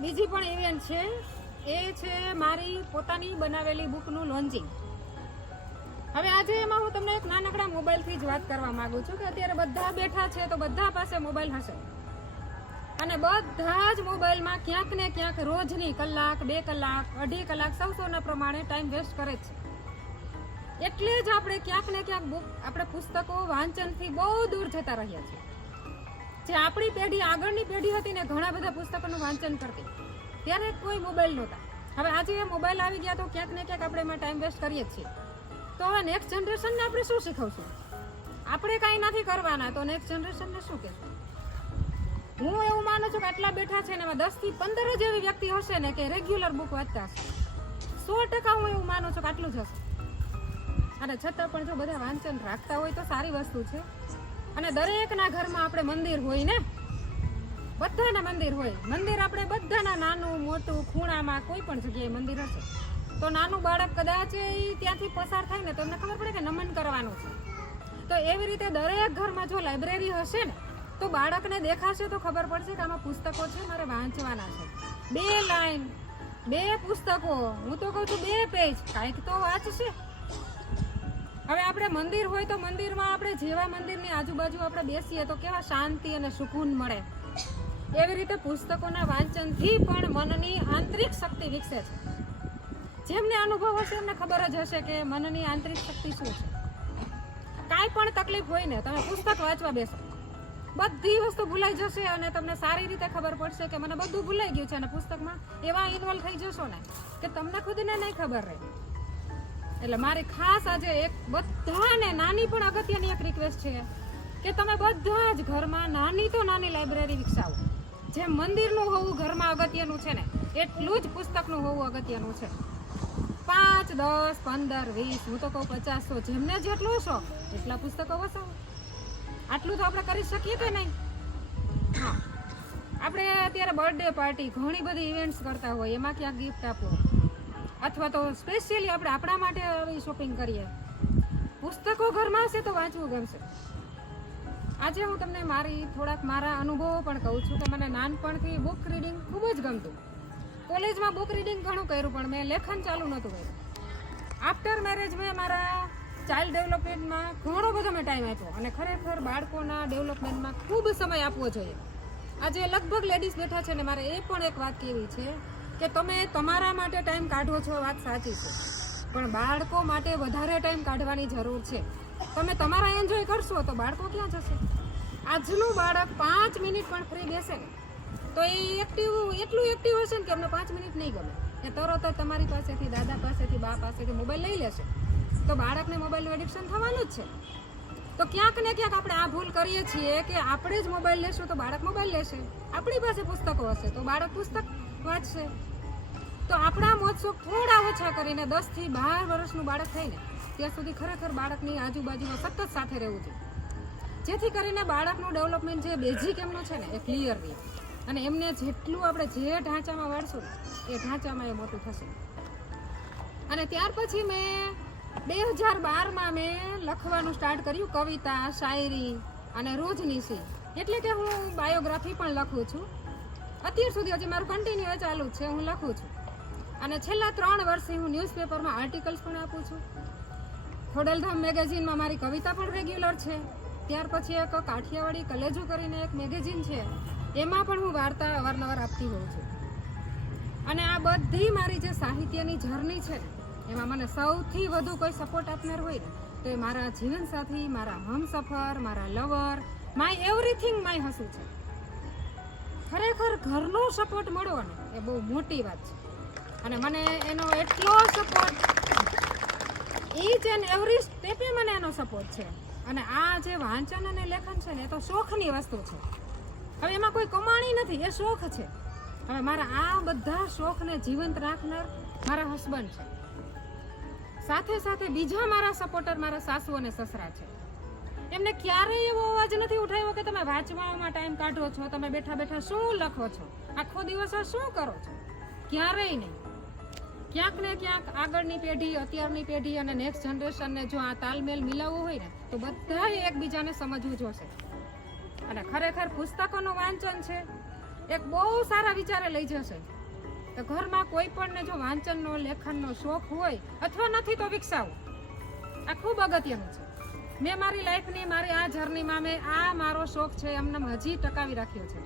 બીજી પણ ઇવેન્ટ છે. એ છે મારી પોતાની બનાવેલી બુકનું લોન્ચિંગ હવે આજે એમાં હું તમને એક નાનકડા મોબાઈલથી જ વાત કરવા માંગુ છું કે અત્યારે બધા બેઠા છે તો બધા પાસે મોબાઈલ હશે. અને બધા જ મોબાઈલમાં ક્યાંક ને ક્યાંક રોજની કલાક, બે કલાક, અઢી કલાક સૌ સૌના પ્રમાણે ટાઈમ વેસ્ટ કરે છે. એટલે જ આપણે ક્યાંક ને ક્યાંક બુક આપણે પુસ્તકો વાંચનથી બહુ દૂર જતા રહ્યા છીએ. જે આપણી પેઢી આગળની પેઢી હતી ને ઘણા બધા પુસ્તકોનું વાંચન કરતી. ત્યારે કોઈ મોબાઈલ નહોતા. હવે આજે એ મોબાઈલ આવી ગયા તો ક્યાંક ને ક્યાંક આપણે એમાં ટાઈમ વેસ્ટ કરીએ છીએ. તો હવે નેક્સ્ટ જનરેશનને આપણે શું શીખવશું? આપણે કાંઈ નથી કરવાના, તો નેક્સ્ટ જનરેશનને શું કહેશું? હું એવું માનું છું કે આટલા બેઠા છે ને એમાં દસથી પંદર જ એવી વ્યક્તિ હશે ને કે રેગ્યુલર બુક વાંચતા હશે. સો ટકા હું એવું માનું છું કે આટલું જ હશે. અને છતાં પણ જો બધા વાંચન રાખતા હોય તો સારી વસ્તુ છે. અને દરેકના ઘરમાં આપણે મંદિર હોય ને? બધાના મંદિર હોય. મંદિર આપણે બધાના નાનું, મોટું, ખૂણામાં કોઈ પણ જગ્યાએ મંદિર હશે. તો નાનું બાળક કદાચ ત્યાંથી પસાર થાય ને, તો એમને ખબર પડે કે નમન કરવાનું છે. તો એવી રીતે દરેક ઘરમાં જો લાઇબ્રેરી હશે ને, તો બાળકને દેખાશે તો ખબર પડશે કે આમાં પુસ્તકો છે, મારે વાંચવાના છે. બે લાઈન, બે પુસ્તકો. હું તો કહું છું બે પેજ. કાંઈક તો વાંચશે. હવે આપણે મંદિર હોય તો મંદિરમાં આપણે જેવા મંદિરની આજુબાજુ આપણે બેસીએ તો કેવા શાંતિ અને સુકૂન મળે. એવી રીતે પુસ્તકોના વાંચનથી પણ મનની આંતરિક શક્તિ વિકસે છે. જેમને અનુભવ હશે એમને ખબર જ હશે કે મનની આંતરિક શક્તિ શું છે. કાંઈ પણ તકલીફ હોય ને તમે પુસ્તક વાંચવા બેસો. બધી વસ્તુ ભૂલાઈ જશે અને તમને સારી રીતે ખબર પડશે કે મને બધું ભૂલાઈ ગયું છે અને પુસ્તકમાં એવા ઇન્વોલ્વ થઈ જશો ને કે તમને ખુદને નહીં ખબર રહે. એટલે મારી ખાસ આજે એક બધાને, નાની પણ અગત્યની એક રિક્વેસ્ટ છે કે તમે બધા જ ઘરમાં નાની તો નાની લાઇબ્રેરી વિકસાવો. જેમ મંદિરનું હોવું ઘરમાં અગત્યનું છે ને, એટલું જ પુસ્તકનું હોવું અગત્યનું છે. પાંચ, દસ, પંદર, વીસ, હું તો કહું પચાસ સો જેમને જેટલું છો એટલા પુસ્તકો વસાવો. આટલું તો આપણે કરી શકીએ કે નહીં? હા. આપણે અત્યારે બર્થડે પાર્ટી ઘણી બધી ઇવેન્ટ્સ કરતા હોય એમાં ક્યાંક ગિફ્ટ આપો. અથવા તો સ્પેશિયલી આપણે આપણા માટે આવી શોપિંગ કરીએ. પુસ્તકો ઘરમાં હશે તો વાંચવું ગમશે આજે હું તમને મારી, થોડાક મારા અનુભવો પણ કહું છું કે મને નાનપણથી બુક રીડિંગ ખૂબ જ ગમતું. કોલેજમાં બુક રીડિંગ ઘણું કર્યું, પણ મેં લેખન ચાલુ નહોતું કર્યું. આફ્ટર મેરેજ મેં મારા ચાઇલ્ડ ડેવલપમેન્ટમાં ઘણો બધો મેં ટાઈમ આપ્યો અને ખરેખર બાળકોના ડેવલપમેન્ટમાં ખૂબ સમય આપવો જોઈએ. આજે લગભગ લેડીઝ બેઠા છે ને મારે એ પણ એક વાત કહેવી છે કે તમે તમારા માટે ટાઈમ કાઢો છો, વાત સાચી છે. પણ બાળકો માટે વધારે ટાઈમ કાઢવાની જરૂર છે. તમે તમારા એન્જોય કરશો તો બાળકો ક્યાં જશે? આજનું બાળક પાંચ મિનિટ પણ ફ્રી બેસે ને. તો એ એક્ટિવ એટલું એક્ટિવ હશે ને કે એમને પાંચ મિનિટ નહીં ગમે. એ તરત જ તમારી પાસેથી, દાદા પાસેથી, બા પાસેથી મોબાઈલ લઈ લેશે. તો બાળકને મોબાઈલનું એડિક્શન થવાનું જ છે. તો ક્યાંક ને ક્યાંક આપણે આ ભૂલ કરીએ છીએ કે આપણે જ મોબાઈલ લેશું તો બાળક મોબાઈલ લેશે. આપણી પાસે પુસ્તકો હશે તો બાળક પુસ્તક વાંચશે. તો આપણા મોજશોખ થોડા ઓછા કરીને દસથી બાર વર્ષનું બાળક થઈને ત્યાં સુધી ખરેખર બાળકની આજુબાજુમાં સતત સાથે રહેવું જોઈએ. જેથી કરીને બાળકનું ડેવલપમેન્ટ જે બેઝિક એમનું છે ને, એ ક્લિયર રહે. અને એમને જેટલું આપણે જે ઢાંચામાં વાળશું એ ઢાંચામાં એ મોટું થશે. અને ત્યાર પછી મેં બે હજાર બારમાં મેં લખવાનું સ્ટાર્ટ કર્યું કવિતા, શાયરી અને રોજનીશી એટલે કે હું બાયોગ્રાફી પણ લખું છું. અત્યાર સુધી હજી મારું કન્ટિન્યુ ચાલુ છે, હું લખું છું. અને છેલ્લા ત્રણ વર્ષથી હું ન્યૂઝપેપરમાં આર્ટિકલ્સ પણ આપું છું. ખોડલધામ મેગેઝિનમાં મારી કવિતા પણ રેગ્યુલર છે. ત્યાર પછી એક કાઠિયાવાડી કલેજો કરીને એક મેગેઝિન છે. એમાં પણ હું વાર્તા અવારનવાર આપતી હોઉં છું. અને આ બધી મારી જે સાહિત્યની જર્ની છે, એમાં મને સૌથી વધુ કોઈ સપોર્ટ આપનાર હોય તો એ મારા જીવનસાથી મારા હમસફર મારા લવર માય એવરીથિંગ માય હસું છે. ખરેખર ઘરનો સપોર્ટ મળવો એ બહુ મોટી વાત છે. અને મને એનો એટલો સપોર્ટ ઈચ એન્ડ એવરી સ્ટેપે મને એનો સપોર્ટ છે. અને આ જે વાંચન અને લેખન છે ને, એ તો શોખની વસ્તુ છે. હવે એમાં કોઈ કમાણી નથી, એ શોખ છે. હવે મારા આ બધા શોખને જીવંત રાખનાર મારા હસબન્ડ છે. સાથે સાથે બીજા મારા સપોર્ટર મારા સાસુ અને સસરા છે. એમને ક્યારેય એવો અવાજ નથી ઉઠાવ્યો કે તમે વાંચવામાં ટાઈમ કાઢો છો, તમે બેઠા બેઠા શું લખો છો? આખો દિવસ શું કરો છો? ક્યારેય નહીં. ક્યાંક ને ક્યાંક આગળની પેઢી, અત્યારની પેઢી અને નેક્સ્ટ જનરેશનને જો આ તાલમેલ મિલાવવો હોય ને, તો બધાએ એકબીજાને સમજવું જોશે. અને ખરેખર પુસ્તકોનું વાંચન છે, એક બહુ સારા વિચારે લઈ જશે. તો ઘરમાં કોઈ પણને જો વાંચનનો, લેખનનો શોખ હોય, અથવા નથી તો વિકસાવો. આ ખૂબ અગત્યનું છે. મેં મારી લાઈફની, મારી આ જર્નીમાં મેં આ મારો શોખ છે, એમને હજી ટકાવી રાખ્યો છે.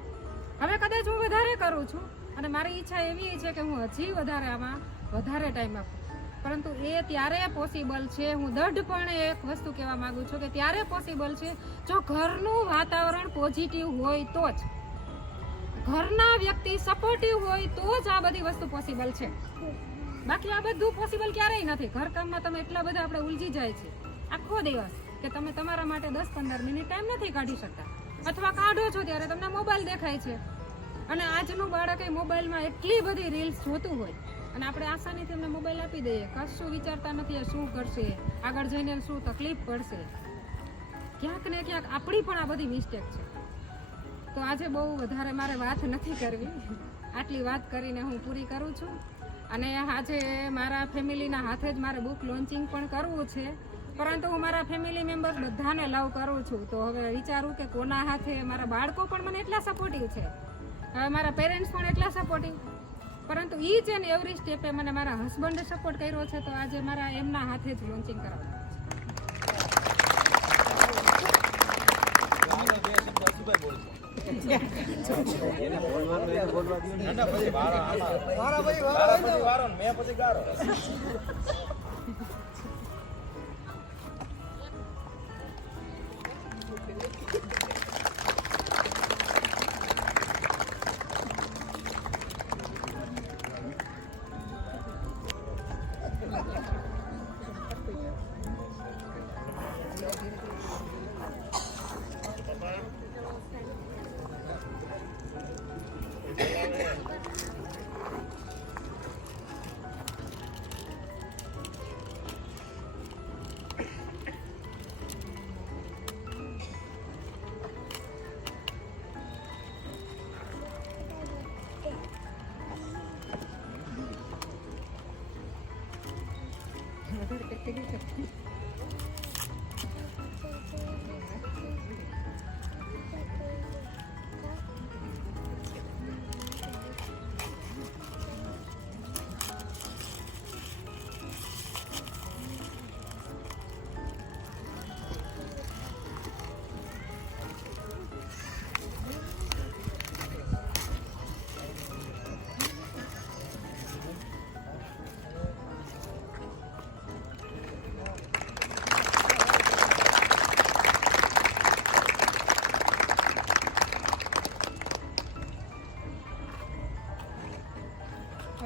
હવે કદાચ હું વધારે કરું છું, અને મારી ઈચ્છા એવી છે કે હું હજી વધારે આમાં વધારે ટાઈમ આપું. પરંતુ એ ત્યારે પોસિબલ છે, હું દઢપણે એક વસ્તુ કહેવા માંગુ છું કે ત્યારે પોસિબલ છે, જો ઘરનું વાતાવરણ પોઝિટિવ હોય તો જ. ઘરના વ્યક્તિ સપોર્ટિવ હોય તો જ આ બધી વસ્તુ પોસિબલ છે. બાકી આ બધું પોસિબલ ક્યારેય નથી. ઘરકામમાં તમે એટલા બધા આપણે ઉલજી જાય છે. આખો દિવસ કે તમે તમારા માટે દસ પંદર મિનિટ ટાઈમ નથી કાઢી શકતા. અથવા કાઢો છો ત્યારે તમને મોબાઈલ દેખાય છે. અને આજનું બાળક એ મોબાઈલમાં એટલી બધી રીલ્સ જોતું હોય. અને આપણે આસાનીથી એમને મોબાઈલ આપી દઈએ. કશું વિચારતા નથી એ શું કરશે, આગળ જઈને શું તકલીફ પડશે. ક્યાંક ને ક્યાંક આપણી પણ આ બધી મિસ્ટેક છે. તો આજે બહુ વધારે મારે વાત નથી કરવી. આટલી વાત કરીને હું પૂરી કરું છું. અને આજે મારા ફેમિલીના હાથે જ મારે બુક લોન્ચિંગ પણ કરવું છે. પરંતુ હું મારા ફેમિલી મેમ્બર્સ બધાને લવ કરું છું. તો હવે વિચારું કે કોના હાથે મારા બાળકો પણ મને એટલા સપોર્ટિવ છે. હવે મારા પેરેન્ટ્સ પણ એટલા સપોર્ટિવ પરંતુ એ છે ને એવરી સ્ટેપે મને મારા હસબન્ડે સપોર્ટ કર્યો છે તો આજે મારા એમના હાથે જ લોન્ચિંગ કરાવવાનું હવે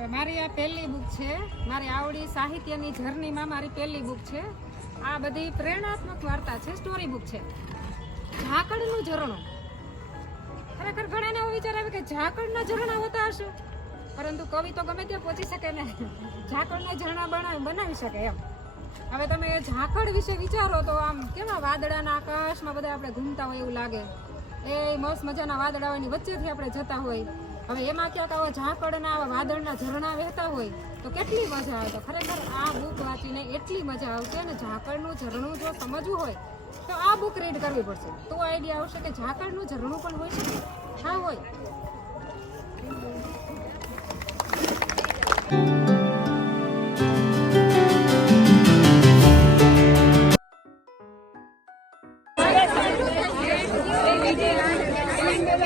મારી આ પહેલી બુક છે. મારી આવડી સાહિત્યની જર્નીમાં મારી પહેલી બુક છે. આ બધી પ્રેરણાત્મક વાર્તા છે સ્ટોરી બુક છે. ઝાકળનું ઝરણું. ખરેખર ઘણાને એવો વિચાર આવે કે ઝાકળના ઝરણા હોતા હશે. પરંતુ કવિ તો ગમે ત્યાં પહોંચી શકે ને. ઝાકળના ઝરણા બના- બનાવી શકે એમ. હવે તમે ઝાકળ વિશે વિચારો તો આમ કેવા વાદળાના આકાશમાં બધા આપણે ઘૂમતા હોય એવું લાગે. એ મસ્ત મજાના વાદળા હોય એની વચ્ચેથી આપણે જતા હોય. હવે એમાં ક્યાંક આવા ઝાકળના આવા વાદળના ઝરણા વહેતા હોય તો કેટલી મજા આવે? તો ખરેખર આ બુક વાંચીને એટલી મજા આવશે અને ઝાકળનું ઝરણું જો સમજવું હોય, તો આ બુક રીડ કરવી પડશે. તો આઈડિયા આવશે કે ઝાકળનું ઝરણું પણ હોય શકે હા હોય.